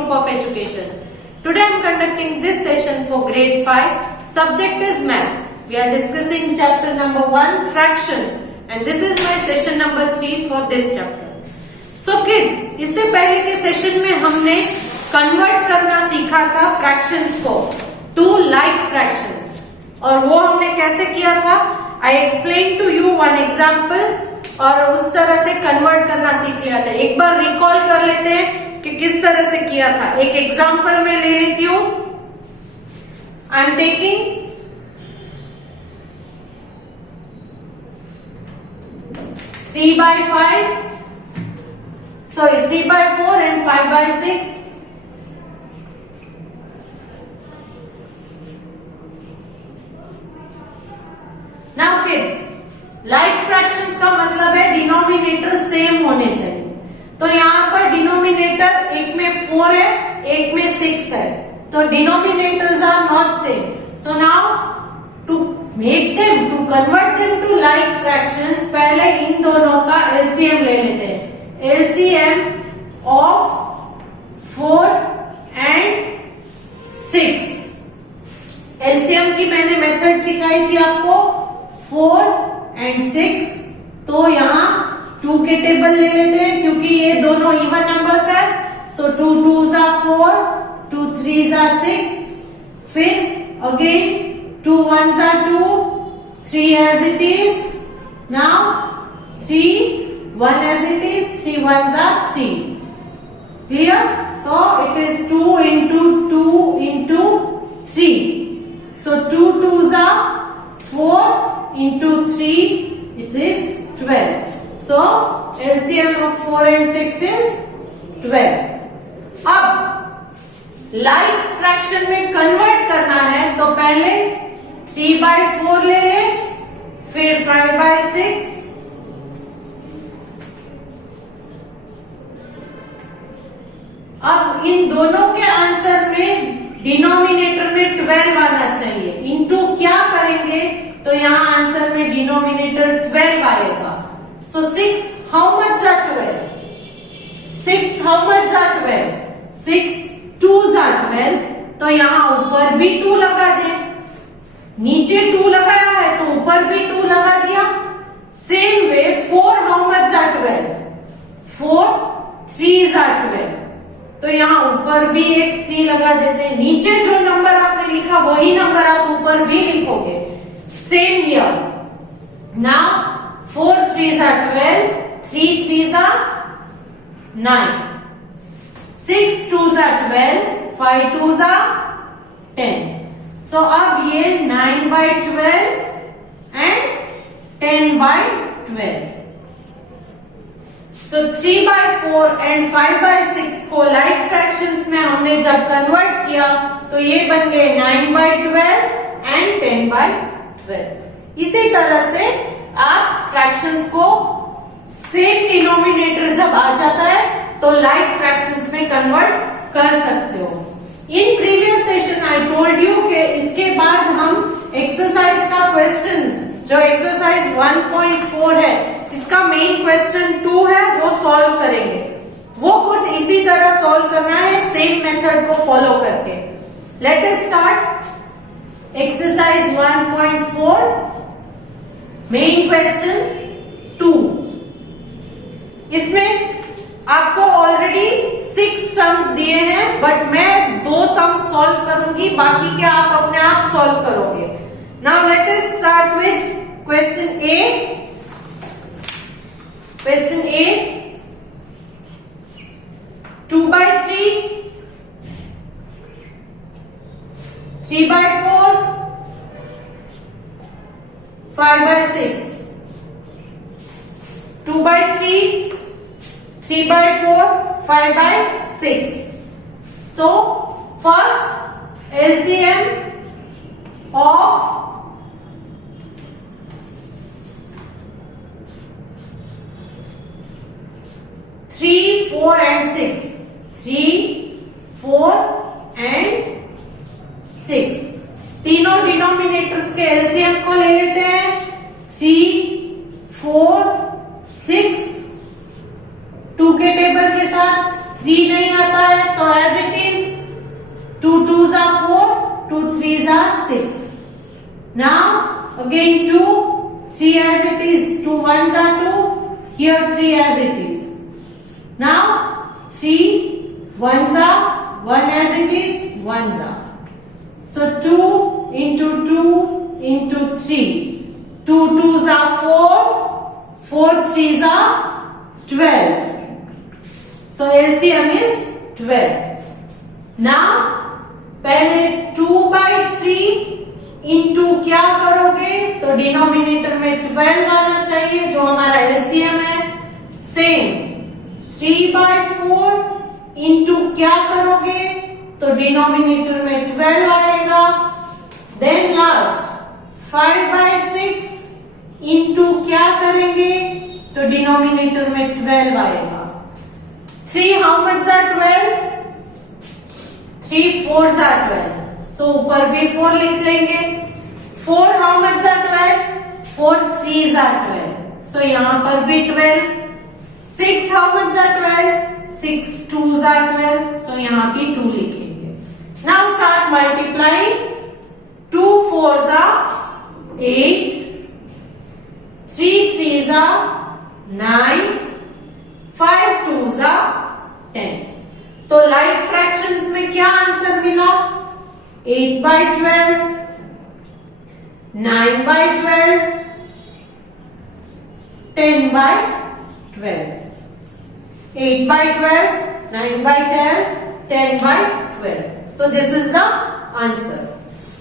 group of education. Today I am conducting this session for grade 5. Subject is math. We are discussing chapter number 1 fractions and this is my session number 3 for this chapter. So kids, इससे पहले के session में हमने convert करना सीखा था fractions को to like fractions और वो हमने कैसे किया था. I explain to you one example और उस तरह से कन्वर्ट करना सीख लिया था. एक बार रिकॉल कर लेते हैं कि किस तरह से किया था. एक एग्जाम्पल मैं ले लेती हूं. I am taking 3/5, sorry 3/4 and 5/6. Now kids, like fractions का मतलब है डिनोमिनेटर सेम होने चाहिए. तो यहाँ पर डिनोमिनेटर एक में 4 है, एक में 6 है, तो denominators are not same. So now to make them, to convert them to like fractions, पहले इन दोनों का एलसीएम ले लेते हैं. LCM of 4 and 6. एलसीएम की मैंने मेथड सिखाई थी आपको 4 एंड 6. तो यहाँ 2 के टेबल ले लेते हैं क्योंकि ये दोनों इवन नंबर्स है. सो 2 2s are 4, 2 3s are 6. फिर again 2 1s are 2, 3 as it is. Now 3 1 as it is, 3 1s are 3. Clear? So it is 2 into 2 into 3. So 2 2s are 4 into 3, it is 12. So LCM of 4 and 6 is 12. अब like fraction में convert करना है तो पहले 3/4 ले ले, फिर 5/6, अब इन दोनों के आंसर में डिनोमिनेटर में 12 आना चाहिए. इनटू क्या करेंगे तो यहाँ आंसर में डिनोमिनेटर 12 आएगा. So 6 how much are 12? 6 how much are 12? 6 2s are 12. तो यहाँ ऊपर भी 2 लगा दे. नीचे 2 लगाया है तो ऊपर भी 2 लगा दिया. Same way 4 how much are 12? 4 3s are 12. तो यहाँ ऊपर भी एक 3 लगा देते हैं. नीचे जो नंबर आपने लिखा वही नंबर आप ऊपर भी लिखोगे. Same here. Now 4 3s are 12, 3 3s are 9, 6 2s are 12, 5 2s are 10. So अब ये 9/12 and 10/12. So 3/4 and 5/6 को लाइक फ्रैक्शंस में हमने जब कन्वर्ट किया तो ये बन गए 9/12 and 10/12. इसी तरह से आप फ्रैक्शंस को सेम डिनोमिनेटर जब आ जाता है तो लाइक फ्रैक्शंस में कन्वर्ट कर सकते हो. In previous session I told you कि इसके बाद हम एक्सरसाइज का क्वेश्चन जो एक्सरसाइज 1.4 है इसका मेन क्वेश्चन 2 है वो सॉल्व करेंगे. वो कुछ इसी तरह सॉल्व करना है सेम मेथड को फॉलो करके. Late us start. Exercise 1.4 main question 2. इसमें आपको ऑलरेडी 6 सम्स दिए हैं बट मैं 2 सम्स सॉल्व करूंगी, बाकी के आप अपने आप सॉल्व करोगे. Now let us start with question A. Question A 2/3, 3/4, 5/6. 2/3, 3/4, 5/6. तो first LCM of 3, 4 and 6. 3, 4 and 6. तीनों डिनोमिनेटर्स के एलसीएम को ले लेते हैं. 3, 4, 6. 2 के टेबल के साथ 3 नहीं आता है तो as it 2 2s are 4, 2 3s are 6. Now again 2, 3 as it is, 2 1s are 2, here 3 as it is. Now 3 1s are 1 as it is, 1s are. So 2 into 2 into 3. 2 2s are 4, 4 3s are 12. So LCM is 12. Now पहले 2 by 3 into क्या करोगे तो denominator में 12 आना चाहिए जो हमारा LCM है. सेम 3 by 4 into क्या करोगे तो डिनोमिनेटर में 12 आएगा. देन लास्ट 5 by 6 into क्या करेंगे तो डिनोमिनेटर में 12 आएगा. 3 how much are 12? 3 4s are 12. So ऊपर भी 4 लिख लेंगे. 4 how much are 12? 4 3s are 12. So यहाँ पर भी 12. 6 how much are 12? 6 2s are 12. So यहाँ भी 2 लिखेंगे. Now start multiplying. 2 4s are 8. 3 3s are 9. 5 2s are 10. तो लाइक फ्रैक्शंस में क्या आंसर मिला? 8 by 12, 9 by 12, 10 by 12. 8 by 12, 9 by 12, 10 by 12. So this is the answer.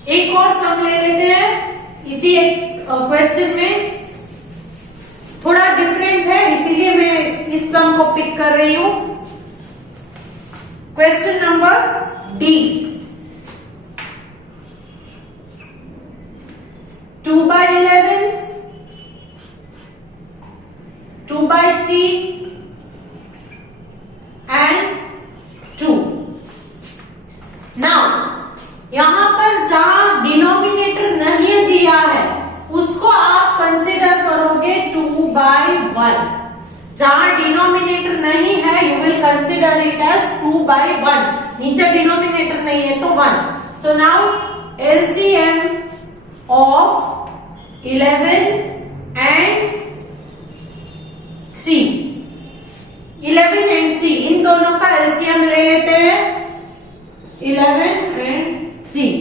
एक और सम ले लेते हैं. इसी एक क्वेश्चन में थोड़ा डिफरेंट है इसीलिए मैं इस सम को पिक कर रही हूं. Question number D. 2 by 11, 2 by 3 and 2. Now यहां पर जहां डिनोमिनेटर नहीं दिया है उसको आप कंसिडर करोगे 2 by 1. जहां डिनोमिनेटर नहीं है you will consider it as 2 by 1. नीचे डिनोमिनेटर नहीं है तो 1. So now LCM of 11 and 3. 11 and 3 इन दोनों का LCM ले लेते हैं. 11 and 3.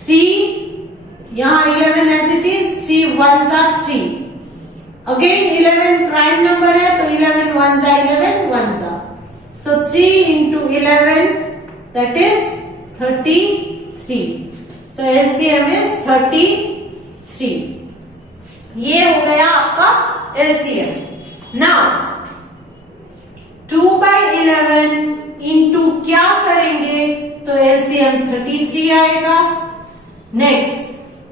3 यहाँ 11 as it is. 3 1s are 3. Again 11 prime number है तो 11 1s are 11 1s are. So 3 into 11 that is 33. So LCM is 33. ये हो गया आपका LCM. Now 2 by 11 into क्या करेंगे तो LCM 33 आएगा. नेक्स्ट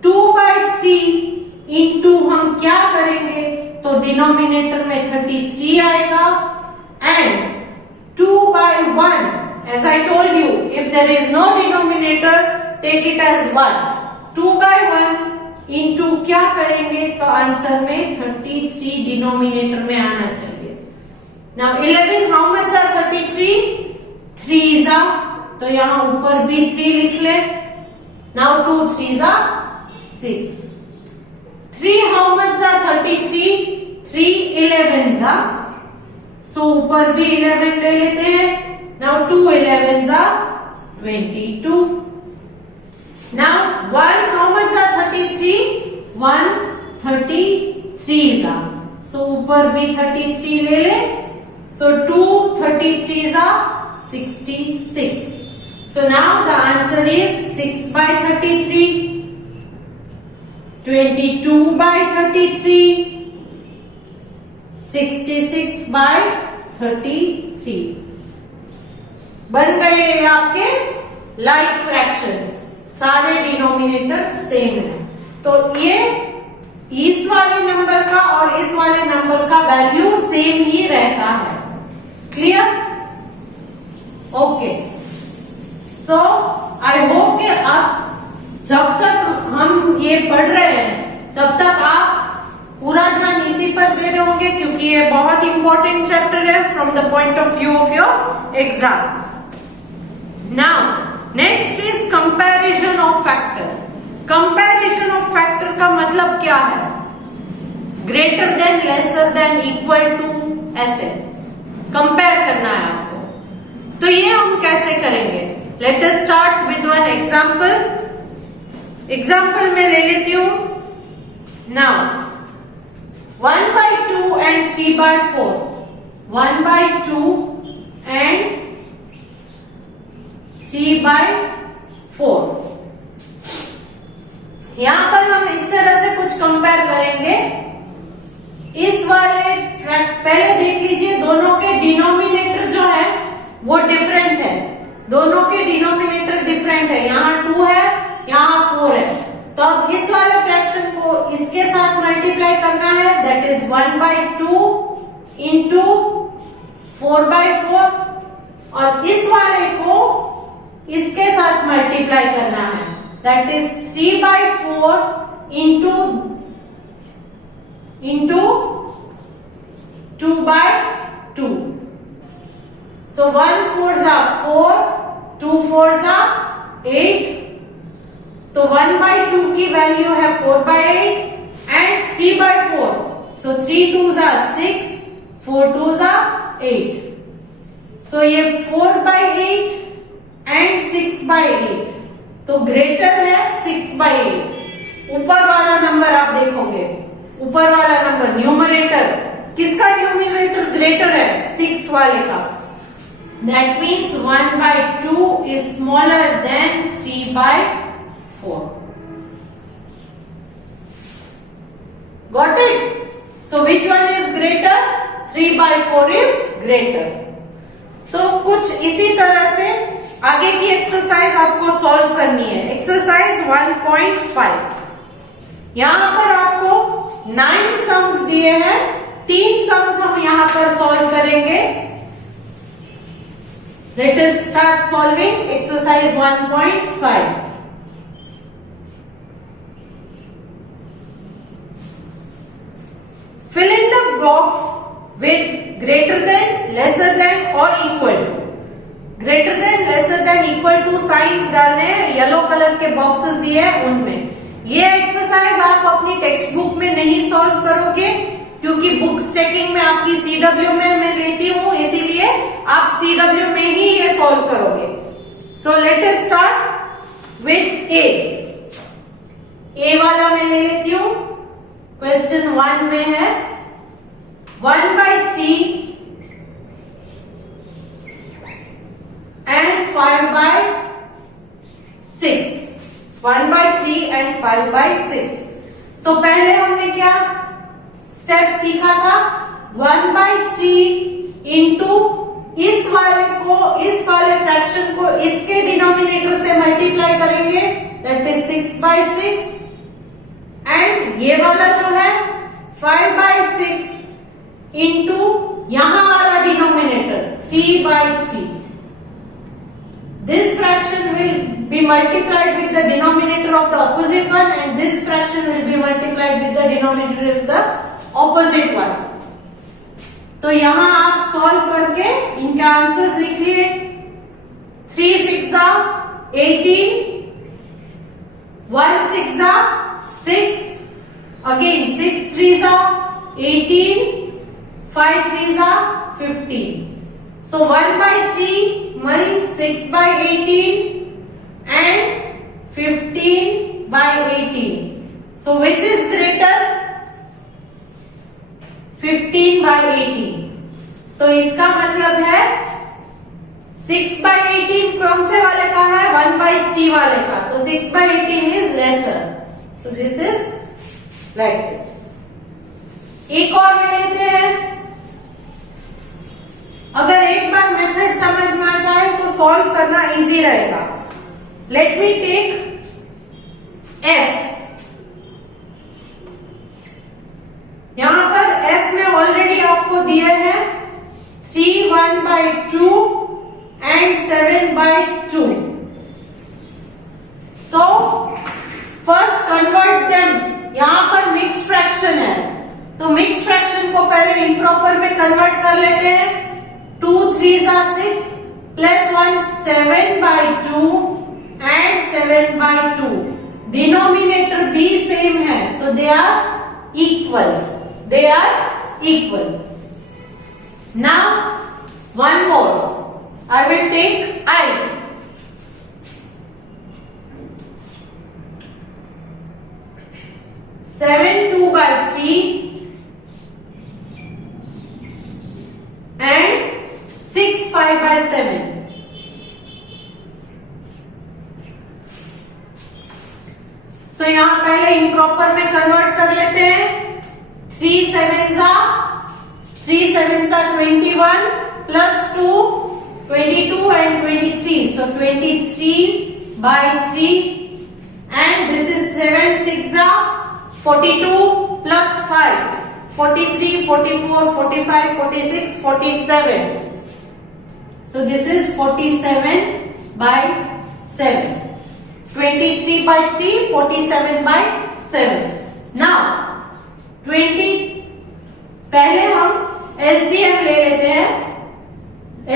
2 by 3 into हम क्या करेंगे तो डिनोमिनेटर में 33 आएगा. And 2 by 1 as I told you if there is no denominator take it as 1. 2 by 1 into क्या करेंगे तो आंसर में 33 डिनोमिनेटर में आना चाहिए. Now 11 how much are 33? 3s are. तो यहाँ ऊपर भी 3 लिख ले. Now 2 3s are 6. 3 how much are 33? 3 11s are. So ऊपर भी 11 ले लेते हैं. Now 2 11s are 22. Now 1 how much are 33? 1 33s are. So ऊपर भी 33 ले ले. So 2 33s are 66. So now the answer is 6 by 33, 22 by 33, 66 by 33. बन गए आपके लाइक फ्रैक्शंस. सारे डिनोमिनेटर सेम है तो ये इस वाले नंबर का और इस वाले नंबर का वैल्यू सेम ही रहता है. Clear? Okay. So I hope कि आप जब तक हम ये पढ़ रहे हैं तब तक आप पूरा ध्यान इसी पर दे रहे होंगे क्योंकि ये बहुत इंपॉर्टेंट चैप्टर है from the point of view of your exam. Now next is comparison of factor. Comparison of factor का मतलब क्या है? Greater than, lesser than, equal to, ऐसे कंपेयर करना है आपको। तो ये हम कैसे करेंगे? Let us start with one example. Example में ले लेती हूं। Now 1/2 and 3/4, 1/2 and 3/4। यहां पर हम इस तरह से कुछ कंपेयर करेंगे। इस वाले पहले देख लीजिए, दोनों के डिनोमिनेटर जो है वो डिफरेंट है। दोनों के डिनोमिनेटर डिफरेंट है। यहाँ 2 है, यहाँ 4 है। तो अब इस वाले फ्रैक्शन को इसके साथ मल्टीप्लाई करना है, दैट इज 1/2 इंटू 4/4, और इस वाले को इसके साथ मल्टीप्लाई करना है, that is 3/4 into 2/2। So 1 4s are 4, 2 4s are 8। तो 1/2 की वैल्यू है 4/8 and 3/4। So 3 2s are 6, 4 2s are 8। So ये 4/8 एंड 6/8, तो ग्रेटर है 6/8। ऊपर वाला नंबर आप देखोगे, ऊपर वाला नंबर न्यूमरेटर, किसका न्यूमरेटर ग्रेटर है? 6 वाले का। That means 1/2 is smaller than 3/4। Got it? So which one is greater? 3/4 is greater. तो कुछ इसी तरह से आगे की एक्सरसाइज आपको सॉल्व करनी है। एक्सरसाइज 1.5। यहां पर आपको 9 सम्स दिए हैं। 3 सम्स हम यहां पर सॉल्व करेंगे। Let us start solving exercise 1.5। Fill in the box with greater than, lesser than और equal to. Greater than, lesser than, equal to signs डालने हैं। येलो कलर के बॉक्सेस दिए हैं उनमें। ये एक्सरसाइज आप अपनी टेक्स्ट बुक में नहीं सॉल्व करोगे, क्योंकि बुक्स चेकिंग में आपकी सीडब्ल्यू में मैं लेती हूं, इसीलिए आप सीडब्ल्यू में ही ये सॉल्व करोगे। So let us start with A वाला मैं ले लेती हूं। क्वेश्चन 1 में है 1/3 एंड 5/6। 1/3 एंड 5/6। सो पहले हमने क्या स्टेप सीखा था? 1/3 इंटू इस वाले को, इस वाले फ्रैक्शन को इसके डिनोमिनेटर से मल्टीप्लाई करेंगे, दैट इज 6/6। एंड ये वाला जो है 5/6 इंटू यहां वाला denominator 3/3। This fraction will be multiplied with the denominator of the opposite one, and this fraction will be multiplied with the denominator of the opposite one. तो यहां आप सॉल्व करके इनके आंसर्स लिखिए। 3 6 18, 1 6 6, again 6 3 18, 5 3 15. So 1/3 means 6/18 and 15/18. So which is greater? 15/18. तो इसका मतलब है 6/18 कौन से वाले का है? 1/3 वाले का। तो 6/18 is lesser. So this is like this. एक और ले लेते हैं। अगर एक बार मेथड समझ में आ जाए तो सॉल्व करना इजी रहेगा। Let me take f। यहां पर f में ऑलरेडी आपको दिए हैं 3 1/2 एंड 7/2। तो फर्स्ट कन्वर्ट देम। यहां पर मिक्स फ्रैक्शन है, तो मिक्स फ्रैक्शन को पहले इम्प्रॉपर में कन्वर्ट कर लेते हैं। 2 3 6 प्लस 1 7/2 एंड 7/2. डिनोमिनेटर भी सेम है तो they are equal. They are equal. Now one more. I will take I. 7/2/3 and 6/5/7. So यहां पहले इम्प्रॉपर में कन्वर्ट कर लेते हैं. 3 7s are 21 plus 2 22 and 23. So 23/3 and this is 7 6 are 42 plus 5 43 44 45 46 47. So this is 47/7. 23/3 47/7. Now 20 पहले हम LCM ले लेते हैं.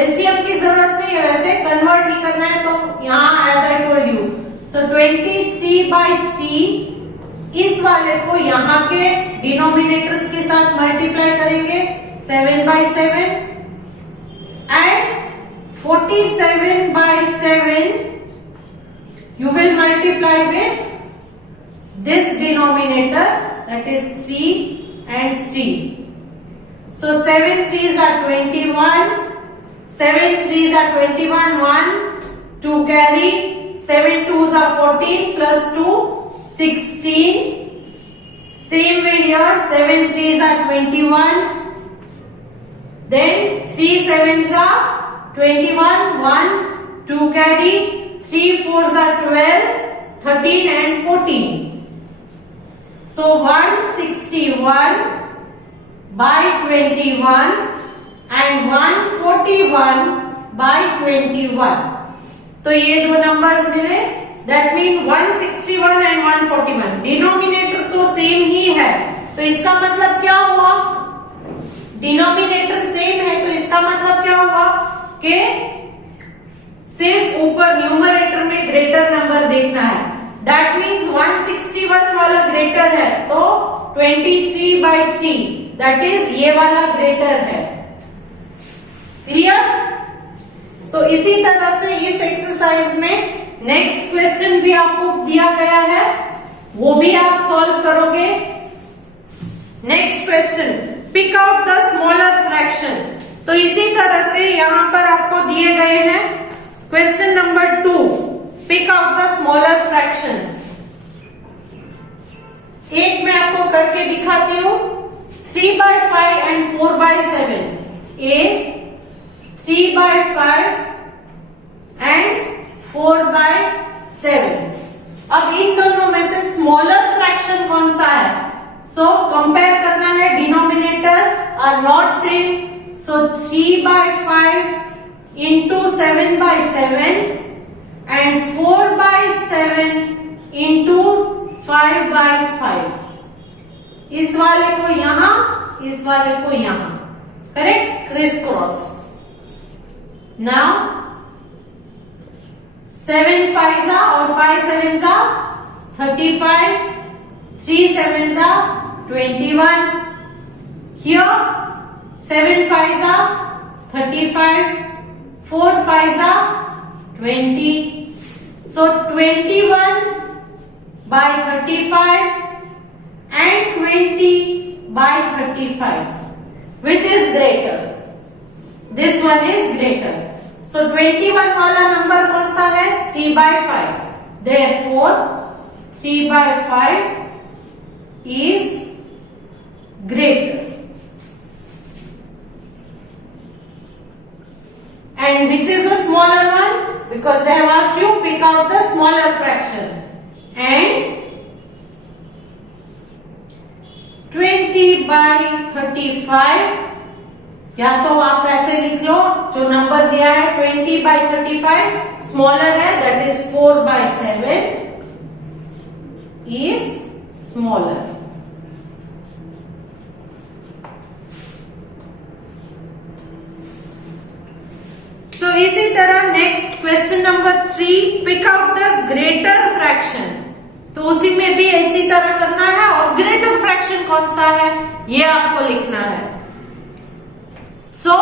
एलसीएम की जरूरत नहीं है, वैसे कन्वर्ट ही करना है तो यहां एज आई टोल्ड यू. सो 23/3 इस वाले को यहां के डिनोमिनेटर्स के साथ मल्टीप्लाई करेंगे 7/7 and 47/7 you will multiply with this denominator, that is 3 and 3. So 7 3s are 21, 7 3s are 21, 1 2 carry, 7 2s are 14 plus 2 16. Same way here, 7 3s are 21, then 3 7s are 21, 1 2 carry, 3 4s are 12, 13 and 14. So 161/21 and 141/21. तो ये दो numbers मिले. That mean 161 and 141. Denominator तो same ही है तो इसका मतलब क्या हुआ? डिनोमिनेटर सेम है तो इसका मतलब क्या हुआ कि सिर्फ ऊपर न्यूमरेटर में ग्रेटर नंबर देखना है. दैट मीन्स 161 वाला ग्रेटर है तो 23/3 दैट इज ये वाला ग्रेटर है. क्लियर? तो इसी तरह से इस एक्सरसाइज में नेक्स्ट क्वेश्चन भी आपको दिया गया है, वो भी आप सॉल्व करोगे. Next question, pick out the smaller fraction. तो इसी तरह से यहां पर आपको दिए गए हैं. Question number 2, pick out the smaller fraction. एक मैं आपको करके दिखाती हूं. 3/5 and 4/7. A 3/5 and 4/7. अब इन दोनों में से स्मॉलर फ्रैक्शन कौन सा है? सो कंपेयर करना है. Denominator are not same. So 3/5 into 7/7 and 4/7 into 5/5. इस वाले को यहां, इस वाले को यहां. Correct? Criss cross. Now 7 5s और 5 7s are 35, 3 7s are 21. Here 7 5s are 35, 4 5s are 20. So 21/35 and 20/35. Which is greater? This one is greater. So 21 वाला नंबर कौन सा है? 3/5. Therefore 3/5 is greater. And which is the smaller one? Because they have asked you pick out the smaller fraction. And 20/35, या तो आप ऐसे लिख लो, जो नंबर दिया है 20/35 स्मॉलर है, that is 4/7 is smaller. So इसी तरह next question number 3, pick out the तो उसी में भी इसी तरह करना है, और ग्रेटर फ्रैक्शन कौन सा है ये आपको लिखना है। सो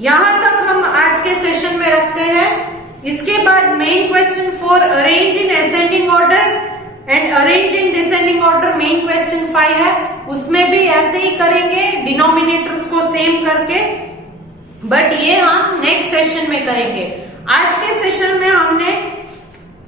यहां तक हम आज के सेशन में रखते हैं। इसके बाद main question for arrange in ascending order and arrange in descending order main question 5 है, उसमें भी ऐसे ही करेंगे डिनोमिनेटर्स को सेम करके, बट ये हम नेक्स्ट सेशन में करेंगे। आज के सेशन में हमने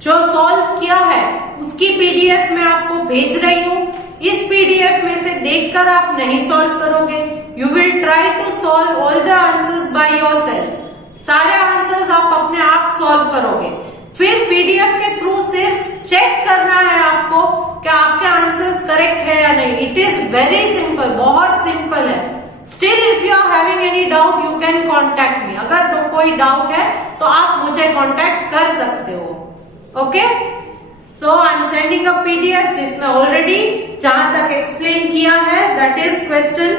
जो सॉल्व किया है उसकी पीडीएफ में आपको भेज रही हूं। इस पीडीएफ में से देखकर आप नहीं सॉल्व करोगे, you will try to solve all the answers by yourself. सारे आंसर्स आप अपने आप सॉल्व करोगे, फिर पीडीएफ के थ्रू सिर्फ चेक करना है आपको कि आपके आंसर्स करेक्ट है या नहीं। इट इज वेरी सिंपल, बहुत सिंपल है। Still if you are having any doubt you can contact me. अगर कोई डाउट है तो आप मुझे कॉन्टेक्ट कर सकते हो। Okay, so I am sending a PDF जिसमें ऑलरेडी जहां तक एक्सप्लेन किया है, दैट इज क्वेश्चन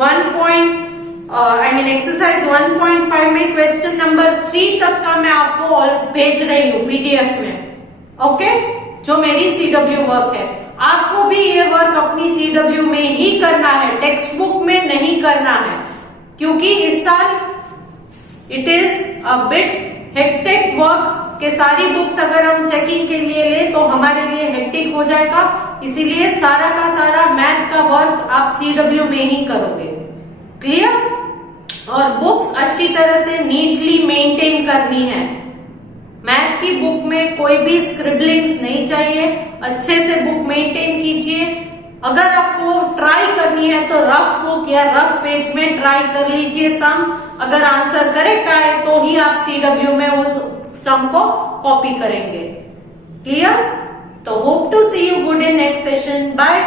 1 एक्सरसाइज 1.5 में क्वेश्चन नंबर 3 तक का मैं आपको भेज रही हूँ पीडीएफ में। ओके, जो मेरी सीडब्ल्यू वर्क है, आपको भी ये वर्क अपनी सीडब्ल्यू में ही करना है, टेक्स्ट बुक में नहीं करना है, क्योंकि इस साल it is a bit hectic work के सारी बुक्स अगर हम चेकिंग के लिए ले तो हमारे लिए हेक्टिक हो जाएगा। इसीलिए सारा का सारा मैथ का वर्क आप सीडब्ल्यू में ही करोगे। क्लियर? और बुक्स अच्छी तरह से नीटली मेंटेन करनी है। मैथ की बुक में कोई भी स्क्रिबलिंग्स नहीं चाहिए, अच्छे से बुक मेंटेन कीजिए। अगर आपको ट्राई करनी है तो रफ बुक या रफ पेज में ट्राई कर लीजिए सम। अगर आंसर करेक्ट आए तो ही आप सीडब्ल्यू में उस सम को कॉपी करेंगे। क्लियर? तो hope to see you good in next session. Bye.